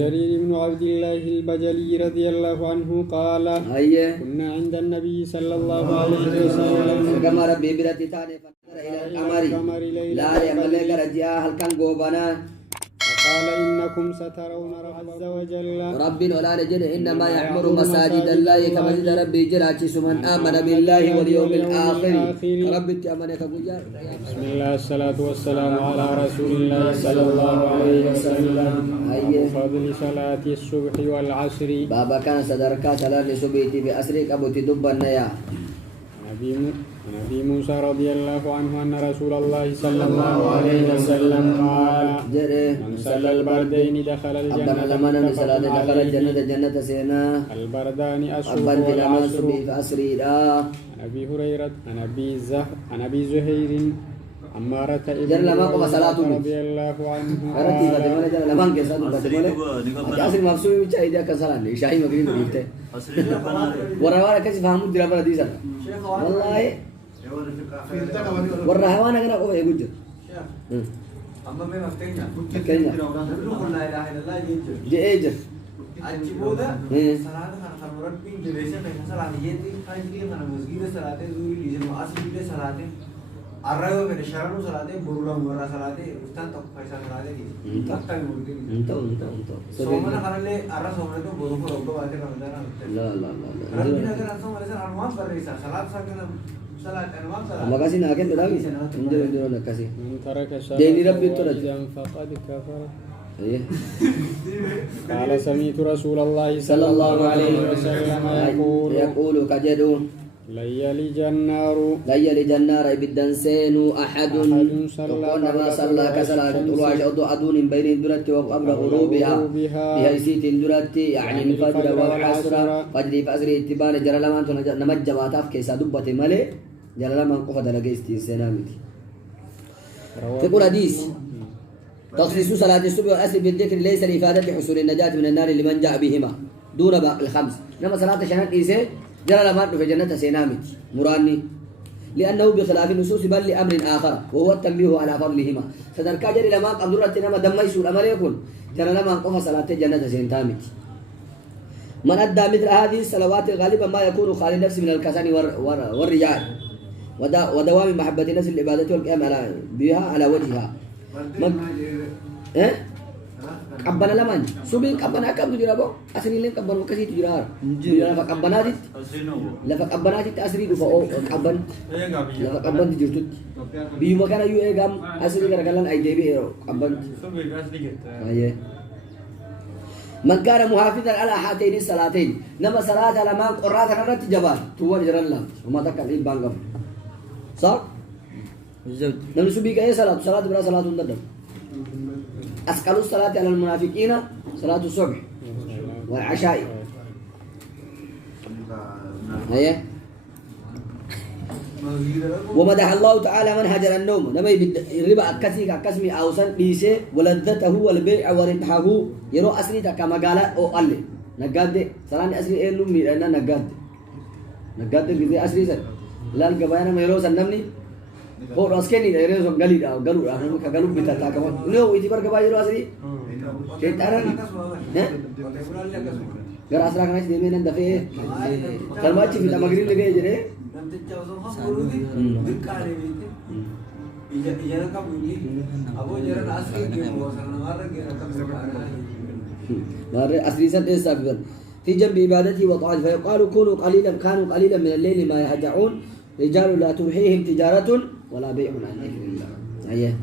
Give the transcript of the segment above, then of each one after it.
جرير بن عبد الله البجلي رضي الله عنه قال كنا عند النبي صلى الله عليه وسلم كما ربي برتي ثاني فنظر إلى القمر لا يعمل لك رجاء هل كان قوبنا قال إنكم سترون رب عز وجل رب ولا نجد إنما يعمر مساجد الله كمسجد ربي جراتي من آمن بالله واليوم الآخر رب تأمنك بجار بسم الله الصلاة والسلام على رسول الله صلى الله عليه وسلم فضل صلاة الصبح والعصر بابا كان صدركا صلاة الصبح بأسرك أبو تدب النيا نبي موسى رضي الله عنه أن رسول الله صلى الله عليه وسلم قال من صلى البردين دخل الجنة من صلاة دخل الجنة جنة سينا البردان أبن والعصر فأسري عن أبي هريرة عن أبي زهير عمارة ابن رضي الله عنه أردت فتمنى جل لمن كسر فتمنى أجاسر مبسوط من شيء ده كسران لي شاهي مقرين بيته ورا كسي فهموا درابة دي سر والله ورا هوانا كنا كوفي يقول أما ما مفتنيا كنا لا إله إلا الله ينجر جيجر أجيبودا صلاة خان مرد بين جلسة من صلاة يدي خايفين خان مسجد صلاة زوري ليجن واسم بيد صلاة الرأي من الشرع صلاة برولا مرة صلاة استان تقفيسا صلاة دي تكتم مردين انت سومنا خان اللي الرأي سومنا تو برولا روبا بعدين رمضان لا ربنا كان سومنا لسه أنواع فريسة صلاة سكنا صلاة أنواع صلاة makasih nak kan terawi injil nakasih من ترك ديني ربي ترد شيئا فقد كفر iya قال سمعت رسول الله صلى الله عليه وسلم يقول كجدو لا يلج النار بدن سينو أحد تقول ما صلى كسلا طلوع أدون بين درت وقبل غروبها بها يسيت درت يعني الفجر والعصر فجر فأسر اتبان جرى لما نمج جماعات كيسا دبة ملي جرى لما قفت لقيستي سنامتي تقول حديث تخصيص صلاة الصبح والعصر بالذكر ليس لإفادة حصول النجاة من النار لمن جاء بهما دون باقي الخمس إنما صلاة شهادة إيسي جرى لما في جنة سينامت مراني لأنه بخلاف النصوص بل لأمر آخر وهو التنبيه على فضلهما فذلك جرى لما قدرت نما دم يسور أمر يكون جرى لما قف صلاة جنة سينامت من أدى مثل هذه الصلوات غالبا ما يكون خالي نفس من الكسل والرجال ودوام محبة النفس العبادة والقيام بها على وجهها kabbana laman subi kabbana kam tu jirabo asri len kabban kasi tu jirar lafa kabbana dit asri du o kabban lafa kabban tu jirtut bi makana yu egam asri garagalan ay debi ero kabban aye man kana muhafizan ala hataini salatain nama salat ala ma qurrata narat jabar tuwa jaran lam mata kali bangam sa nabi subi kaya salat bera salatun dadam أسكال الصلاة على المنافقين صلاة الصبح والعشاء هي ومدح الله تعالى من هجر النوم نبي الربا كسمي أوسن بيسه ولذته والبيع وربحه يرو أسري كما قال أو قال نقاد سلام أسري إيه لومي أنا نقاد كذي أسري سر لا الجبانا ما يرو سنمني هو راسكني ده يرو قالي ده قالوا أنا كقالوا بيتاتا كمان لو يجي بركة بايرو أسري شيء ترى غير أسرع كناش ديمين ندفع كلمات في تمغرين لقى يجري أسري سنة في جنب عبادته وطاعته فيقال كانوا قليلا من الليل ما يهجعون رجال لا تلهيهم تجارة ولا بيع عن ذكر الله أيه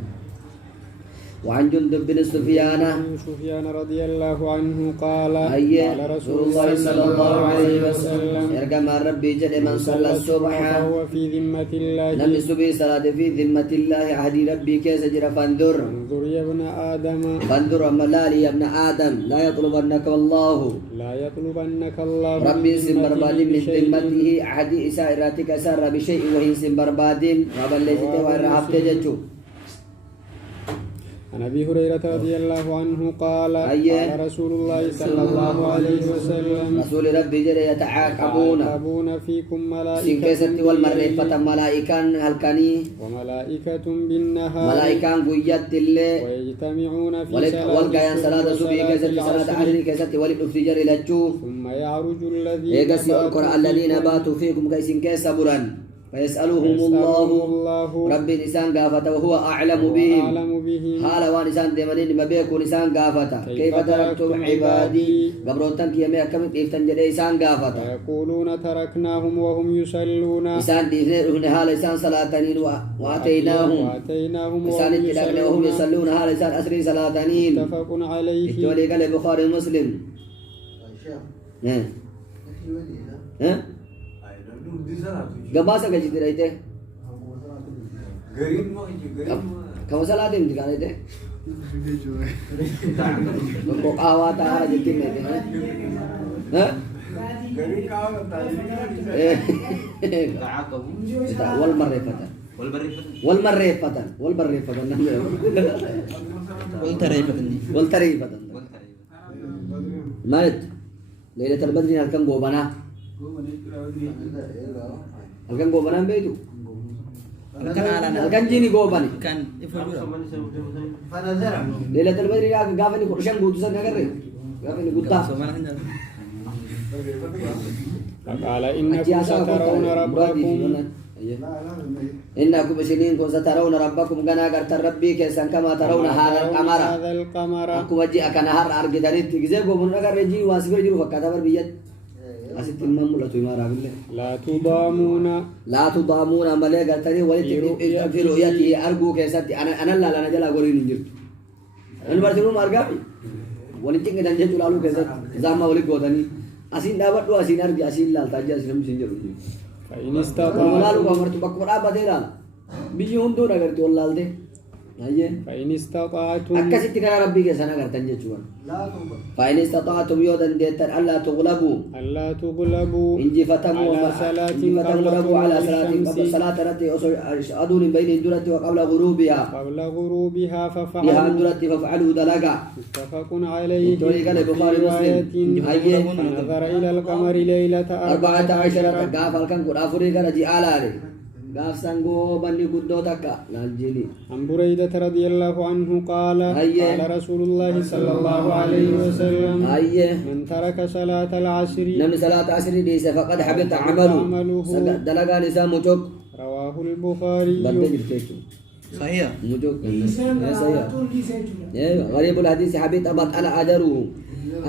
وعن جندب بن سفيان رضي الله عنه قال قال رسول الله صلى الله عليه وسلم ارجع مع ربي جل من صلى الصبح فهو في ذمة الله لم يصبي صلاة في ذمة الله عهد ربي كيس جرى فانظر يا ابن آدم فانظر ملالي يا ابن آدم لا يطلبنك الله ربي سن برباد من ذمته عهد إسائراتك سر بشيء وهي سن برباد رب الذي توارى عبد ججو عن أبي هريرة رضي الله عنه قال قال رسول الله صلى الله عليه وسلم رسول ربي جل يتعاقبون فيكم ملائكة سنكسة والمريفة ملائكة هلكني وملائكة بالنهار ملائكة قيت الله ويجتمعون في والقيان صلاة صبح كسة صلاة عشر كسة ولد افتجر لجو ثم يعرج الذين يقسي القرآن الذين باتوا فيكم كيسين كيس برا فيسألهم الله رب نسان قافة وهو أعلم بهم حالا ونسان دمنين ما بيكو نسان قافة كيف تركتم عبادي قبروتن كي يمي أكمل كيف تنجد إسان قافة ويقولون تركناهم وهم يصلون إسان ديفنين حالا إسان صلاتنين وآتيناهم إسان اتلاقنا وهم يصلون حالا إسان أسري صلاتنين متفق عليه اتولي قال بخاري مسلم ها Gabasa ka jiti raite? Garin mo, garin mo. Kamu salah tim jika raite? Kok awat tak jiti raite? Hah? Garin kau tadi. Wal marrefatan. Wal marrefatan. Wal tarifatan. Malit. Lailatul Badri halkan gobana. Halkan gobanan begitu. Halkan jini gobani. Kan ifadura. Lailatul Badri ya gafani kursian gutusan nagarre. Gafani gutta. فقال إنكم سترون ربكم إنكم بسنينكم سترون ربكم كنا قرت ربي كيسان كما ترون هذا القمر أكو وجه أكنهار أرجداريت جزء قومنا نقر رجي واسبر جرو فكذا بربيت أسيت المام ولا توي مارا بالله لا تضامون ملأ قرتني ولد في رؤيتي أرجو كيسات أنا لا نجلا قولي نجيب أنا برتلو مارجابي ولد تيجي نجيب تلالو كيسات زعما ولد قوتني أسين دابت لو أسين أرجع أسين لا تاجي أسين مسنجر فإن استطاعوا ملالو كامر تو بكبر أبى تيران بيجون دو نقدر تقول لالده أيه فإن استطعتم أكسيت كنا ربي كسانا قرتن جتوان فإن استطعتم يودن ديتر ألا تغلبوا إن جفتموا على صلاة غلبوا على صلاة قبل صلاة رتي أدون بين الدرة وقبل غروبها بها الدرة فافعلوا دلقا متفق عليه تولي قال البخاري مسلم أيه نظر إلى القمر ليلة 14 قاف الكن قد أفريقا رجي آلاري قاف سنغو بني قدو تكا نالجيني عن بريدة رضي الله عنه قال قال رسول الله صلى الله عليه وسلم من ترك صلاة العصر نم صلاة العصر ليس فقد حبط عمله دلقا نساء مجوك رواه البخاري صحيح مجوك صحيح غريب الحديث حبط أبط على أجره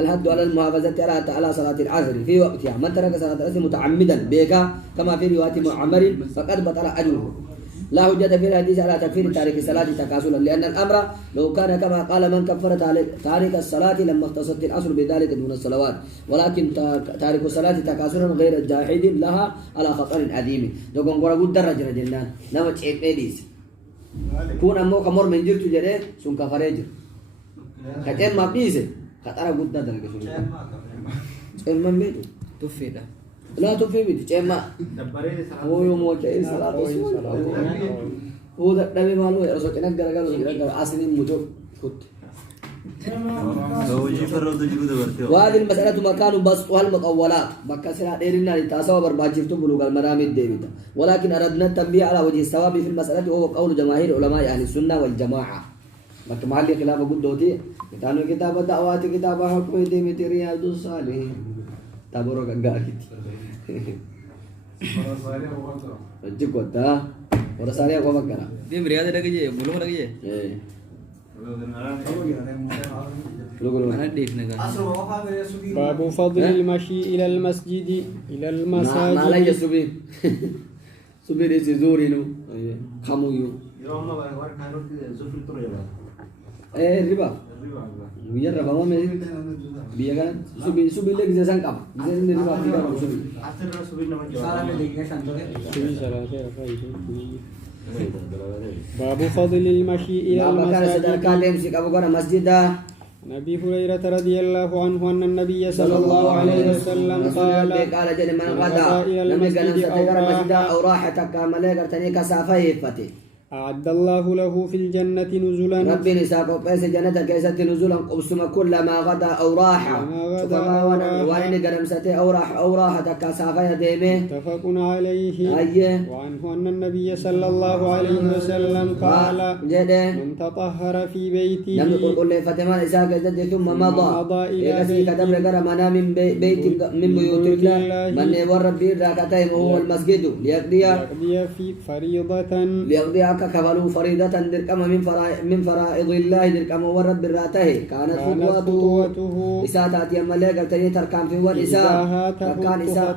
الحد على المحافظة على صلاة العصر في وقتها من ترك صلاة العصر متعمدا بها كما في رواية معمر فقد بطل أجره لا حجة في الحديث على تكفير تارك الصلاة تكاسلا لأن الأمر لو كان كما قال من كفر تارك الصلاة لما اختصت العصر بذلك دون الصلوات ولكن تارك الصلاة تكاسلا غير جاحد لها على خطر عظيم نقول قرأ درجة جنان نما تشيك إليس كون أمو كمر من جرت جري سون كفريجر كتير ما بيسه خطر قدنا درجة شو إما بيتو تفيدا لا تفي بيتو إما هو يوم وجه صلاة هو ده نبي مالو يا رسول كنا قال أصلي مجوب كت وهذه المسألة مكان بسطها المطولات مكسرة ديرنا لتاسوا برباجفتو بلوغ المرام الديمتا ولكن أردنا التنبيه على وجه الثواب في المسألة وهو قول جماهير علماء أهل السنة والجماعة محل خلاف قدوتي كتابة كتاب الدعوات كتاب حكم ديمتي رياض الصالحين تابورو كغاكيت جيكوتا ورسالة أقوى مكانا دي مريادة لكي جي بلوغ لكي جي باب فضل المشي إلى المسجد إلى المساجد ما لا يسبين سبين يزورينو خمويو riba biar riba mau mesti biar kan subi lagi jasan kap jasan dari riba tidak mau subi باب فضل المشي إلى المساجد نبي هريرة رضي الله عنه أن النبي صلى الله عليه وسلم قال جل من غدا لم يكن مسجد أو راحتك ملك تنيك سافيه فتي أعد الله له في الجنة نزلا ربي نساق وقيس جنة كيسة نزولا قبسم كلما غدا أو راح فما وين قدم ستي أو راح تكاسافة ديمه متفق عليه. أيه وعنه أن النبي صلى الله عليه وسلم قال جده من تطهر في بيته لم يقل كل فتما إساق جد ثم مضى إلى كدم رجال منا من بيت من بيوت الله من وربي راكتين وهو المسجد ليقضي في فريضة ليقضي كفلوا فريضة دركم من فرائض الله دركم ورب براته كانت خطوته إساءة يملك قلتني تركان في والإساء تركان إساء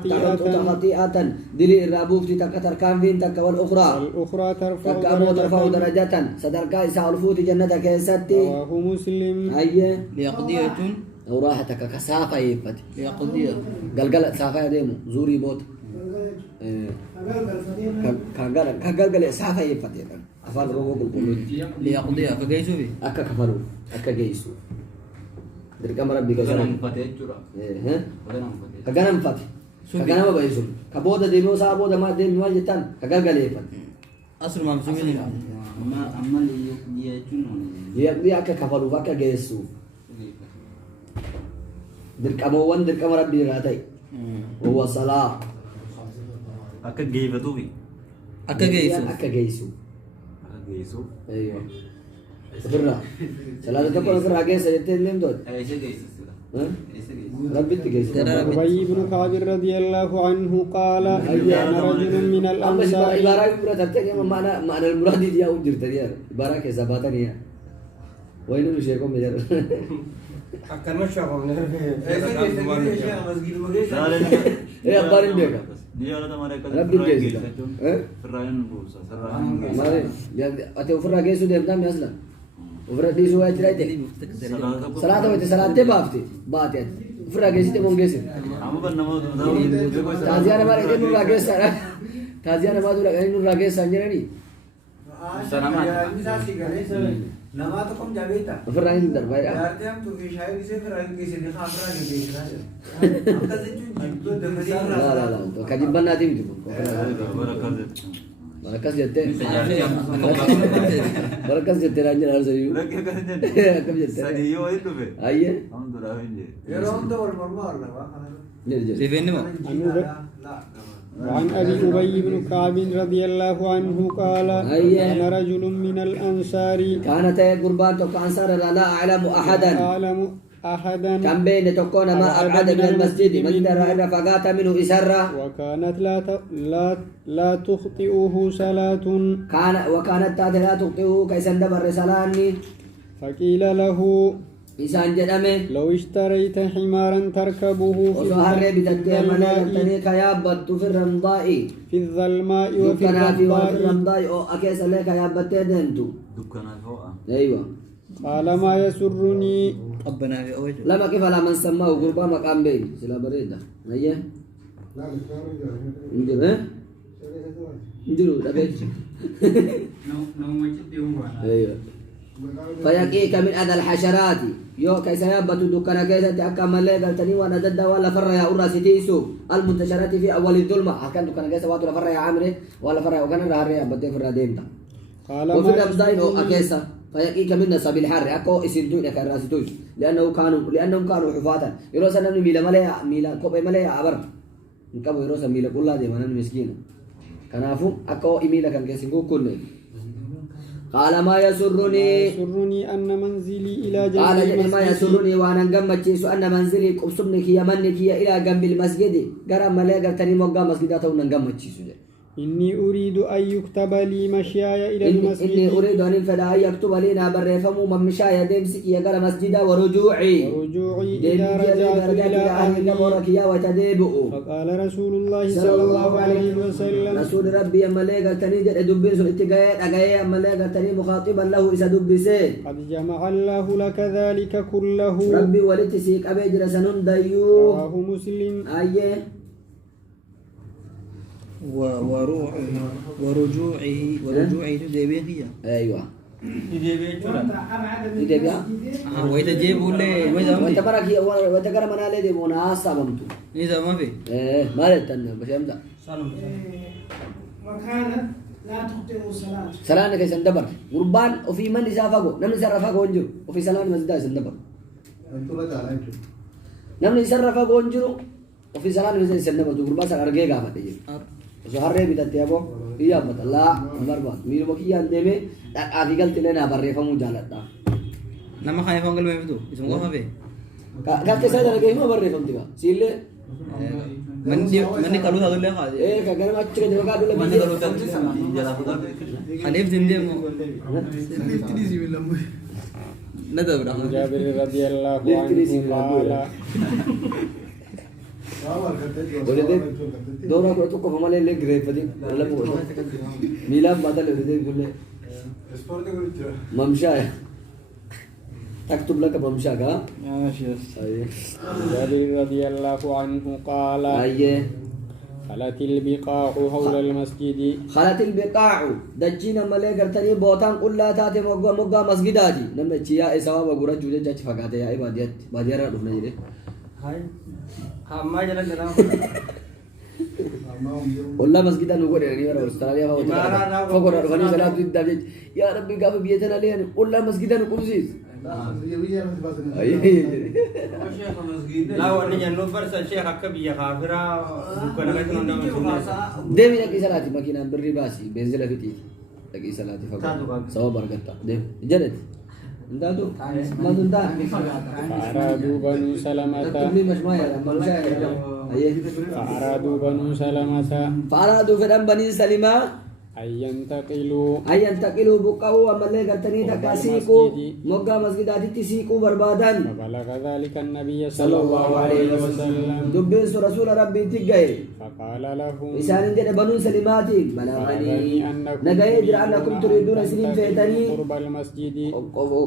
خطيئة دلي الرابوف تركان في تك والأخرى ترفع درجة صدرك إساء الفوت جنة كيستي رواه مسلم. أيه ليقضية أو راحتك كسافة يفت ليقضية قلقل سافة ديمو زوري بوت كقلقل سافة يفت أفعل روح بالقلوب ليقضية فكيسو بي أكا كفلو أكا جيسو دركم ربي كسران كغنم فاتي كغنم بايسو كبودا ديمو سابودا ما ديمو جتان كغلغل يفت أصل ما مسوي أما يقضي أكا كفلو أكا جيسو دركم ربي راتي هو صلاة أكا جيفتو بي أكا جيسو جيسو أيوه فرنا صلاة تقول فرنا جيسو يتين دود إيش جيسو ربي تجيسو أبي بن كعب رضي الله عنه قال كان رجل من الأنصار إبارة يبرة ترتين معنى المراد دي أو جرتني إبارة كسباتني وين نشيكم مجر أكن ما شافهم إيه أخبار البيكا ربي جيسو فرّاين بوسا ما يعني أتوفر جيسو ده بدم أصلا وفر دي سوى تلاقي صلاة وقت صلاة تبافتي باتي فرّا جيسو تمون جيسو أما بنامو تازيانا ما رأيت نور راجس سارا تازيانا ما دور نور راجس سانجراني nama to kom jabe ta فرّا يندر بايا yarte am to vishay se fir ke se ne khamra ke dekna am ka se jibbo de لا تو كجيبان نادي بيجو بركز جتة بركز جتة رانجر هر سيو كم جتة سديو إنه به أيه الحمد لله إنجي yerom to wal marmar la wa نرجع ليفين ما وعن أبي أبي بن كعب رضي الله عنه قال كان رجل من الأنصار كانت قربان تو أنصار لا أعلم أحدا كم بين تكون ما أبعد من المسجد مسجد رفقات منه إسرة وكانت لا تخطئه صلاة وكانت لا تخطئه كيسن دبر رسالاني فقيل له إسان جدامه لو اشتريت حمارا تركبه وصهر بتتمنى كيابت في الرمضاء في الظلماء وفي الرمضاء أو أكيس لك كيابت دنتو دكنا فوق أيوة قال ما يسرني ربنا في أوجه لما كيف لا من سماه قربا مقام بين سلا بريدة أيه انجر انجروا دبيت أيوة فيقيك من أذى الحشرات يو كيس يابت دكنا كيسة أكمل لي قلتني وأنا ضد ولا فرّ يا أورا ستيسو المنتشرات في أول الظلمة أكن دكنا كيسة واتو فرّ يا عمري ولا فرّ وكان راري بدي فرّ دينتا وفي الأبزاين أو أكيسة فيقيك من نصب الحر أكو اسنتون كراسيتوش لأنهم كانوا حفاة يروس أن ميلا ميلا كوب ملأ عبر نكابو يروس ميلا كلها دي مانن مسكين كنافو أكو إميلا كان كيسنكو كله قال ما يسرني أن منزلي إلى جنب قال المسجد ما يسرني وأنا نجمتشيس أن منزلي قبسمنك يا منك إلى جنب المسجد قرأ ملأ قرتني موقع مسجداته ونجمتشيس إني أريد أن يكتب لي مشياي إلى المسجد إني أريد أن فلا يكتب لنا بريفمو من مشايا ديمسك يقال مسجدا ورجوعي إذا رجعت إلى أهلي فقال رسول الله صلى الله عليه وسلم رسول ربي أما ليقى تنيجر دبين سن اتقايات أقايا أما ليقى تني مخاطبا له إذا دبسي قد جمع الله لك ذلك كله ربي ولتسيك أبيجر سنن ديو رواه مسلم. أيه ورجوعه تدبيخيا أيوة إذا ويتجيب ولا وتبارك وتكرم أنا لدي مناسبة ممتو إذا ما في ما لتنا بس يمدا لا تخطئوا الصلاة سلام كيسن دبر قربان وفي من يسافقوا نمن يسرفا قونجو وفي سلام مسجد يسن دبر نمن يسرفا قونجو وفي سلام مسجد يسن دبر قربان سرقه قامت يجي زهر ربي تتيابو iya betul lah barba milo makian deme tak agigal tilena barre famu jalata nama kaya fanggal ba itu? Isang ko mabe. kate saya lagi mo barre famu tiga sile Mandi kalu hagul le khade. kagana macche de ka dulu Mandi kalu tan jala ko. Hanif dimde mo. Nada bra. عن جابر رضي الله عنه قال boleh deh dora ko to ko famale le gre fadi alla po mila badal le de gulle sport गुरुचा mamsha taktub laka mamsha ka Mاشي. عن جابر رضي الله عنه قال ayye خلت البقاع حول المسجد khalatil biqa'u dajjina male gartani botan qulla taate mogga mogga masjidati namne chiya e sawaba gura juje jach fagate ya ibadiyat badiyara dufna jide हम्मा जरा जरा qulla masjidan ugo de ni wara australia fa fa gora fani salat didda ya rabbi gafa biyatana liyan qulla masjidan qursis لا وني جنو فرس الشيخ كبي خافرا كنا كنا ندم devi lagi salati makina birri basi benzela fiti lagi salati fa sawa barakatta de jadat ndadu madunda فأرادوا بنو سلمة تبلي مش مايا لما مشايا ايه فأرادوا بنو سلمة فارادو فدان بني سلمة أن ينتقلوا ay antaqilu buqau amalle gartani takasiku mogga masjidati tisiku barbadan فبلغ ذلك النبي صلى الله عليه وسلم dubbin su rasul rabbi tigay فقال لهم isanin jede banu salimati balagani nagaye jira annakum turiduna sinin fetani قرب المسجد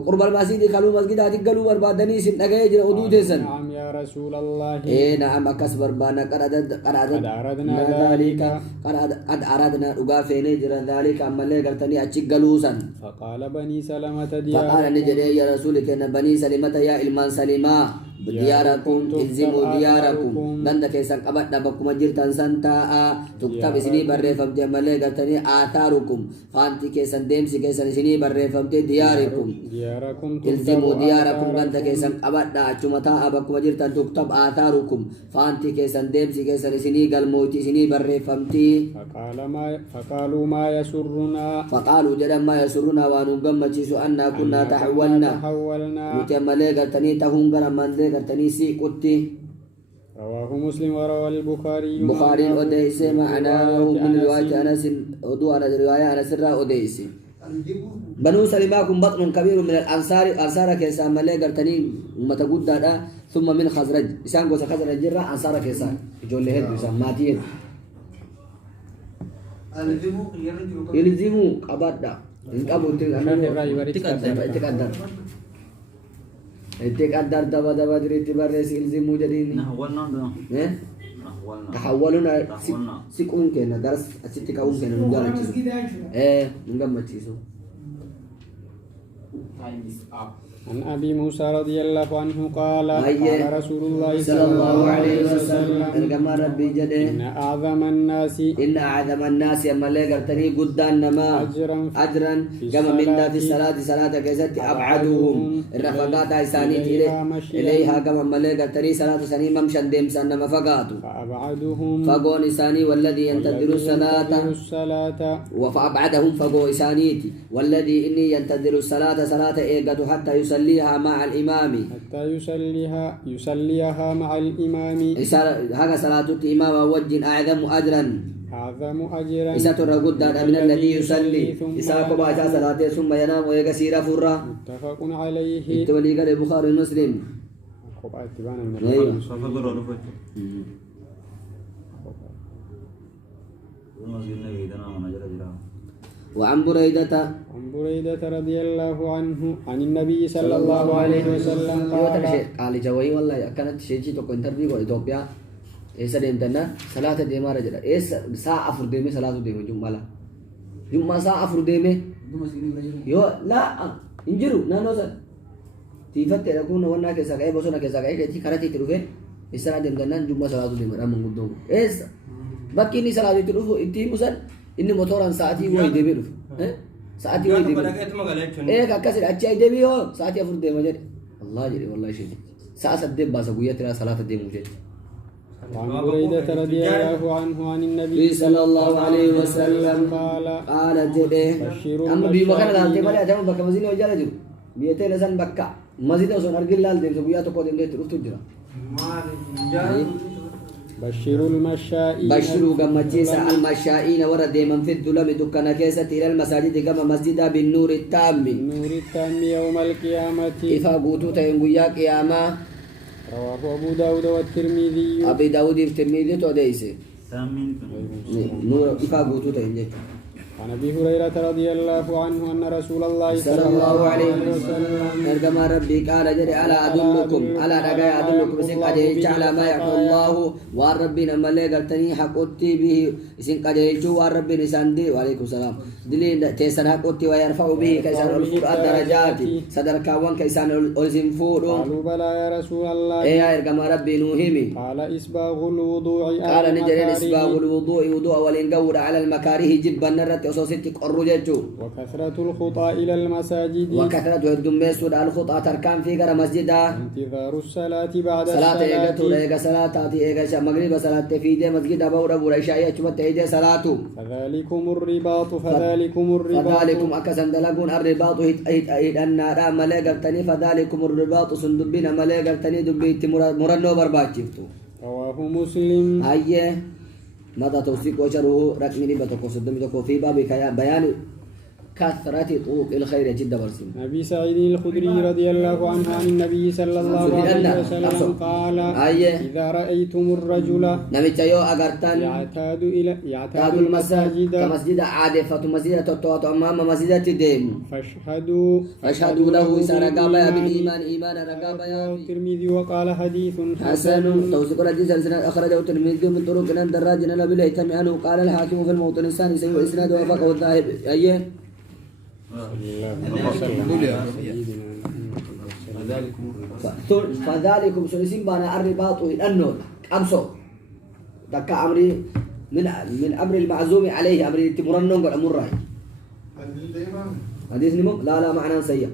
qurbal masjidi kalu masjidati galu barbadani sin nagaye jira udu tesan نعم يا رسول الله na'am akas barbana qad أردنا ذلك. qad aradna uga fene jira dhalika amalle gartani achi galusan فقال بني سلمة فقال نجري يا رسولك ان بني سلمة يا ilman salima diyarakum ilzimu diyarakum ganda kesan qabat dabakuma jirtan santaa tuktab isini barrefamte malee gartanii aatharukum faanti kesan deemsi kesan isini barrefamte diyarikum دياركم ilzimu diyarakum ganda kesan qabadha achuma taa'a bakkuma jirtan tuktab aatharukum faanti kesan deemsi kesan isini galmooti isini barrefamti فقالوا ما يسرنا فقالوا جدًا ما يسرنا ونغمچisu anna kunna tahawwalna تحولنا nuti malee gartanii tahun gara mandee gartanii siiqutti رواه مسلم وروى البخاري بخاري أديس معناه من رواية أنس ودو على رواية أنس الرا أديس بنو سلماكم بطن كبير من الأنصار أنصار كيسا ملي قرتني متقود دا ثم من خزرج إسان قوس خزرج جرى أنصار كيسا جول لهد إسان ماتين يلزموا قبات دا إنقابوا تقدر دبا دبا دريت برس يلزموا جدين نحولنا ده إيه نحولنا تحولنا تحولنا. سيكون كنا درس أشتي كون كنا نجار مسجد أجمع إيه نجمع ماتشيسو عن أبي موسى رضي الله عنه قال أيه. قال رسول الله صلى الله عليه وسلم إنما ربي جده إن أعظم الناس إن أعظم الناس يما اللي قرتني قدان نما أجرا كما من في الصلاة صلاة كيست أبعدهم الرفقات إساني إليها كما ملي قرتني صلاة سني ممشن ديم سنما فقاتوا فأبعدهم فقون إساني والذي ينتظر الصلاة الصلاة وفأبعدهم فقو إسانيتي والذي إني ينتظر الصلاة صلاة إيقظ حتى يصليها مع الإمام حتى يصليها مع الإمام هذا صلاة الإمام وجه أعظم أجرا أعظم أجرا إسا ترغد من الذي يصلي إسا قبا إسا صلاة ثم ينام ويكسير فرة متفق عليه اتولي قال البخاري المسلم قبعة تبانا من أيوة. الرجل صفا قرر رفت ومسجد النبي دنا ونجر جرا وعن بريدة عن بريدة رضي الله عنه عن النبي صلى الله عليه وسلم قال قال جوي والله كانت شيء تو انترفيو کو إثيوبيا إيسا ديمتنا صلاة ديما رجلا إيس ساعة أفر ديمي صلاة ديمي جمعة ساعة أفر ديمي يو لا انجرو نانو سر تيفت تكون وانا كيسا كاي بوسونا كيسا كاي كي كاراتي تروفي إيسا ديمتنا جمعة صلاة ديمي رام مغدو إيس بكيني صلاة تروفو انتي مسل إني موتورا ساعتي وين دبيرو ساعتي وين دبيرو إيه كأكسر أشياء دبيه ساعتي أفرد دم جد الله جري والله شيء ساعة الدب بس أقول يا ترى صلاة الدم موجود. وعن بريدة رضي الله عنه عن النبي صلى الله عليه وسلم قال جده أما بيمكان لا تبالي أجمع بكا مزيد وجاله جو بيته لسان بكا مزيد وسون أرجل لال دين سبيا تقول دين تروح تجرا بشروا المشائين بشروا كما جيسا المشائين ورد من في الظلم دكان كيسة إلى المساجد كما مسجد بالنور التام النور التام يوم القيامة إذا قوتوا تيمبويا قيامة رواه أبو داود والترمذي أبي داود والترمذي توديسي سامين نور إذا قوتوا تيمبويا عن ابي هريره رضي الله عنه ان رسول الله صلى الله عليه وسلم ارجما ربي قال جري على ادلكم على رجاء ادلكم سن قد على ما يقول الله وربنا ملغتني حقتي به سن قد وربنا سندي وعليكم السلام دلي تيسن حقتي ويرفع به كيسان الفور الدرجات صدر كوان كيسان الزم فور قالوا بلى يا رسول الله اي ارجما ربي نوهمي قال اسباغ الوضوء قال نجري اسباغ الوضوء وضوء ولنقور على المكاره جبا نرت وصوصتك الرجل وكثرة الخطى إلى المساجد وكثرة الدمس والخطى تركان في غير مسجد انتظار الصلاة بعد صلاة الصلاة إيجا صلاة تاتي إيجا مغرب صلاة في دي مسجد أبو ربو رشاء يجمت إيجا صلاة فذلكم الرباط فذلكم أكسن دلقون الرباط هيد النار ملاقبتني فذلكم الرباط سندبين ملاقبتني دبيت مرنو برباكيفتو رواه مسلم أيه ماذا توثيق وشره رقم ربطك وصدمتك في باب بيان كثرة طرق الخير جدا برسم أبي سعيد الخدري رضي الله عنه عن النبي صلى الله عليه وسلم قال إذا رأيتم الرجل نمتيو أغرتان يعتاد المساجد كمسجد عادفة مسجد تطوات أمام مسجد ديم فاشهدوا له إذا رقابا بالإيمان إيمان رقابا الترمذي وقال حديث حسن توثيق الحديث أخرجه الترمذي من طرق دراج نبي الهيثم عنه قال الحاكم في الموطن الثاني سيء إسناد وفقه الذاهب أيه فذلكم سلسين بانا الرباط الأنو أمسو دكا أمري من أمر المعزوم عليه أمر تمرنون قل أمر راي حديث نمو لا معنى سيء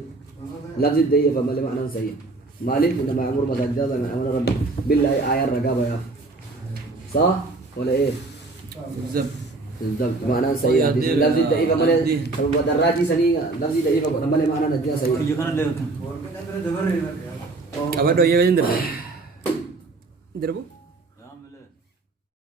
لفظ الدية فما معنى سيء مالك إنما أمر مساجد من أمر ربي بالله آية الرقابة يا صح ولا إيه بالضبط معناه سيء لفظ الضعيف مالي ودراجي سني لفظ الضعيف مالي معناه نجيا سيء أبدا يا بندر دربو